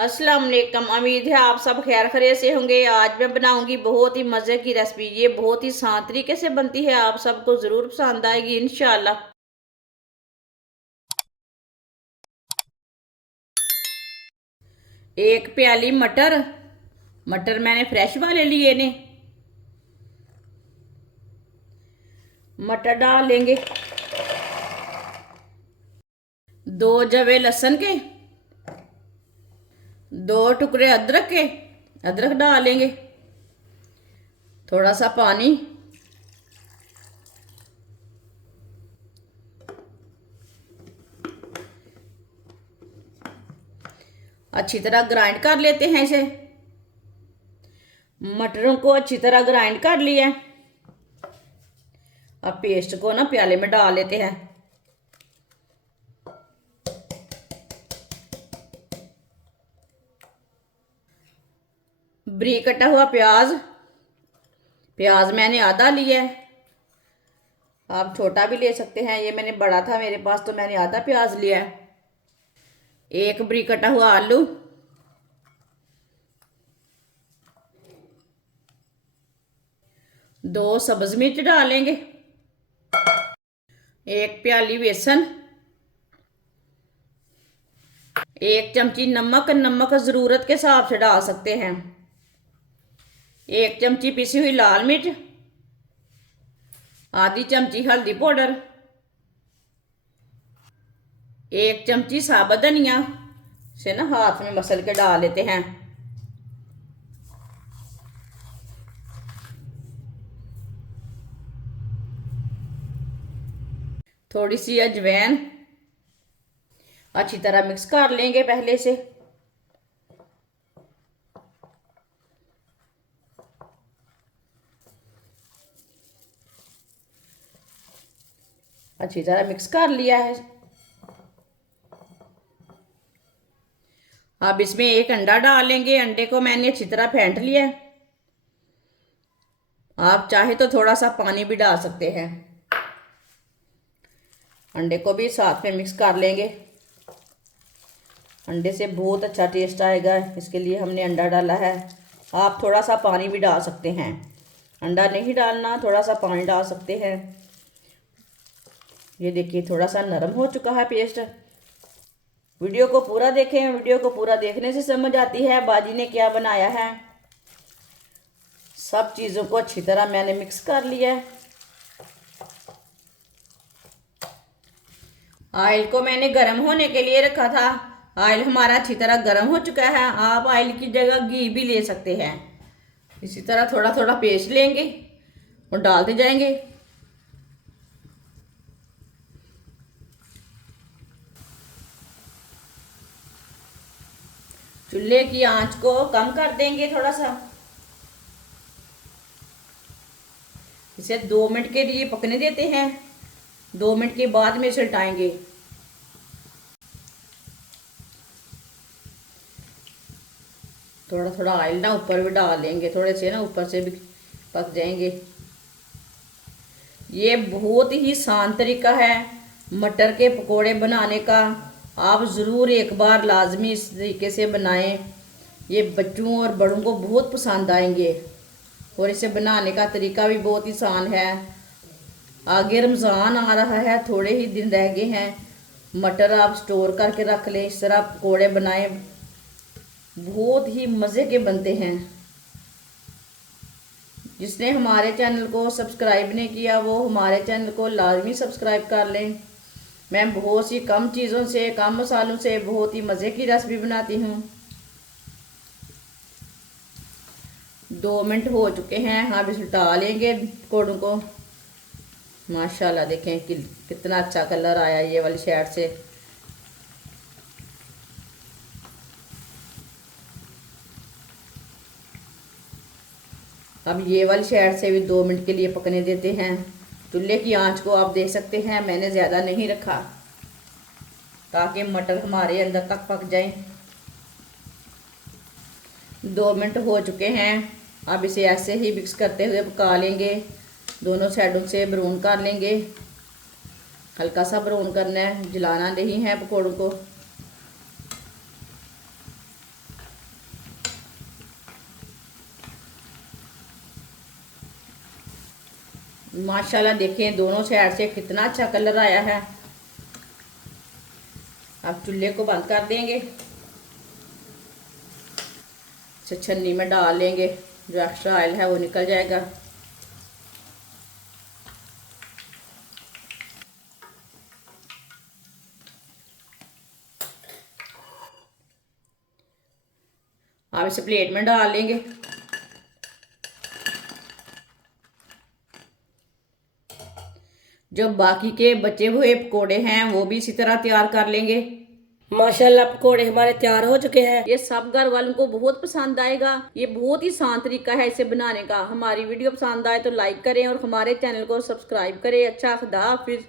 अस्सलाम वालेकुम। उम्मीद है आप सब खैर खैरियत से होंगे। आज मैं बनाऊंगी बहुत ही मज़े की रेसिपी। ये बहुत ही आसान तरीके से बनती है, आप सबको ज़रूर पसंद आएगी इंशाल्लाह। एक प्याली मटर, मटर मैंने फ्रेश वाले लिए ने। मटर डाल लेंगे। दो जवे लहसुन के, दो टुकड़े अदरक के, अदरक डाल लेंगे। थोड़ा सा पानी, अच्छी तरह ग्राइंड कर लेते हैं इसे। मटरों को अच्छी तरह ग्राइंड कर लिया। अब पेस्ट को ना प्याले में डाल लेते हैं। बारीक कटा हुआ प्याज, प्याज मैंने आधा लिया है। आप छोटा भी ले सकते हैं, ये मैंने बड़ा था मेरे पास तो मैंने आधा प्याज लिया है। एक बारीक कटा हुआ आलू, दो सब्ज मिर्च डालेंगे, एक प्याली बेसन, एक चमची नमक, नमक ज़रूरत के हिसाब से डाल सकते हैं। एक चमची पिसी हुई लाल मिर्च, आधी चमची हल्दी पाउडर, एक चमची साबुत धनिया से ना हाथ में मसल के डाल लेते हैं। थोड़ी सी अजवाइन, अच्छी तरह मिक्स कर लेंगे पहले से। अच्छी तरह मिक्स कर लिया है। अब इसमें एक अंडा डाल लेंगे। अंडे को मैंने अच्छी तरह फेंट लिया है। आप चाहे तो थोड़ा सा पानी भी डाल सकते हैं। अंडे को भी साथ में मिक्स कर लेंगे। अंडे से बहुत अच्छा टेस्ट आएगा, इसके लिए हमने अंडा डाला है। आप थोड़ा सा पानी भी डाल सकते हैं। अंडा नहीं डालना, थोड़ा सा पानी डाल सकते हैं। ये देखिए थोड़ा सा नरम हो चुका है पेस्ट। वीडियो को पूरा देखें, वीडियो को पूरा देखने से समझ आती है बाजी ने क्या बनाया है। सब चीज़ों को अच्छी तरह मैंने मिक्स कर लिया है। ऑयल को मैंने गर्म होने के लिए रखा था। ऑयल हमारा अच्छी तरह गर्म हो चुका है। आप ऑयल की जगह घी भी ले सकते हैं। इसी तरह थोड़ा थोड़ा पेस्ट लेंगे और डालते जाएंगे। चूल्हे की आंच को कम कर देंगे थोड़ा सा। इसे 2 मिनट के लिए पकने देते हैं। 2 मिनट के बाद में इसे उल्टाएंगे। थोड़ा थोड़ा ऑयल ना ऊपर भी डाल देंगे, थोड़े से ना ऊपर से भी पक जाएंगे। ये बहुत ही आसान तरीका है मटर के पकोड़े बनाने का। आप ज़रूर एक बार लाजमी इस तरीके से बनाएं। ये बच्चों और बड़ों को बहुत पसंद आएंगे और इसे बनाने का तरीका भी बहुत ही आसान है। आगे रमज़ान आ रहा है, थोड़े ही दिन रह गए हैं। मटर आप स्टोर करके रख लें, इस तरह पकोड़े बनाएं, बहुत ही मज़े के बनते हैं। जिसने हमारे चैनल को सब्सक्राइब नहीं किया वो हमारे चैनल को लाजमी सब्सक्राइब कर लें। मैं बहुत सी कम चीज़ों से, कम मसालों से बहुत ही मज़े की रेसिपी बनाती हूँ। 2 मिनट हो चुके हैं, हाँ अभी उल्टा लेंगे पकौड़ों को। माशाल्लाह देखें कि कितना अच्छा कलर आया ये वाली साइड से। अब ये वाली साइड से भी 2 मिनट के लिए पकने देते हैं। चूल्हे की आंच को आप देख सकते हैं मैंने ज़्यादा नहीं रखा ताकि मटर हमारे अंदर तक पक जाए। 2 मिनट हो चुके हैं। अब इसे ऐसे ही मिक्स करते हुए पका लेंगे। दोनों साइडों से ब्राउन कर लेंगे। हल्का सा ब्राउन करना है, जलाना नहीं है पकौड़ों को। माशाल्लाह देखें दोनों साइड से कितना अच्छा कलर आया है। अब चूल्हे को बंद कर देंगे, इसे छन्नी में डाल लेंगे, जो एक्स्ट्रा ऑयल है वो निकल जाएगा। अब इसे प्लेट में डाल लेंगे। जो बाकी के बचे हुए पकोड़े हैं वो भी इसी तरह तैयार कर लेंगे। माशाल्लाह पकोड़े हमारे तैयार हो चुके हैं। ये सब घर वालों को बहुत पसंद आएगा। ये बहुत ही आसान तरीका है इसे बनाने का। हमारी वीडियो पसंद आए तो लाइक करें और हमारे चैनल को सब्सक्राइब करें। अच्छा, खुदा हाफिज।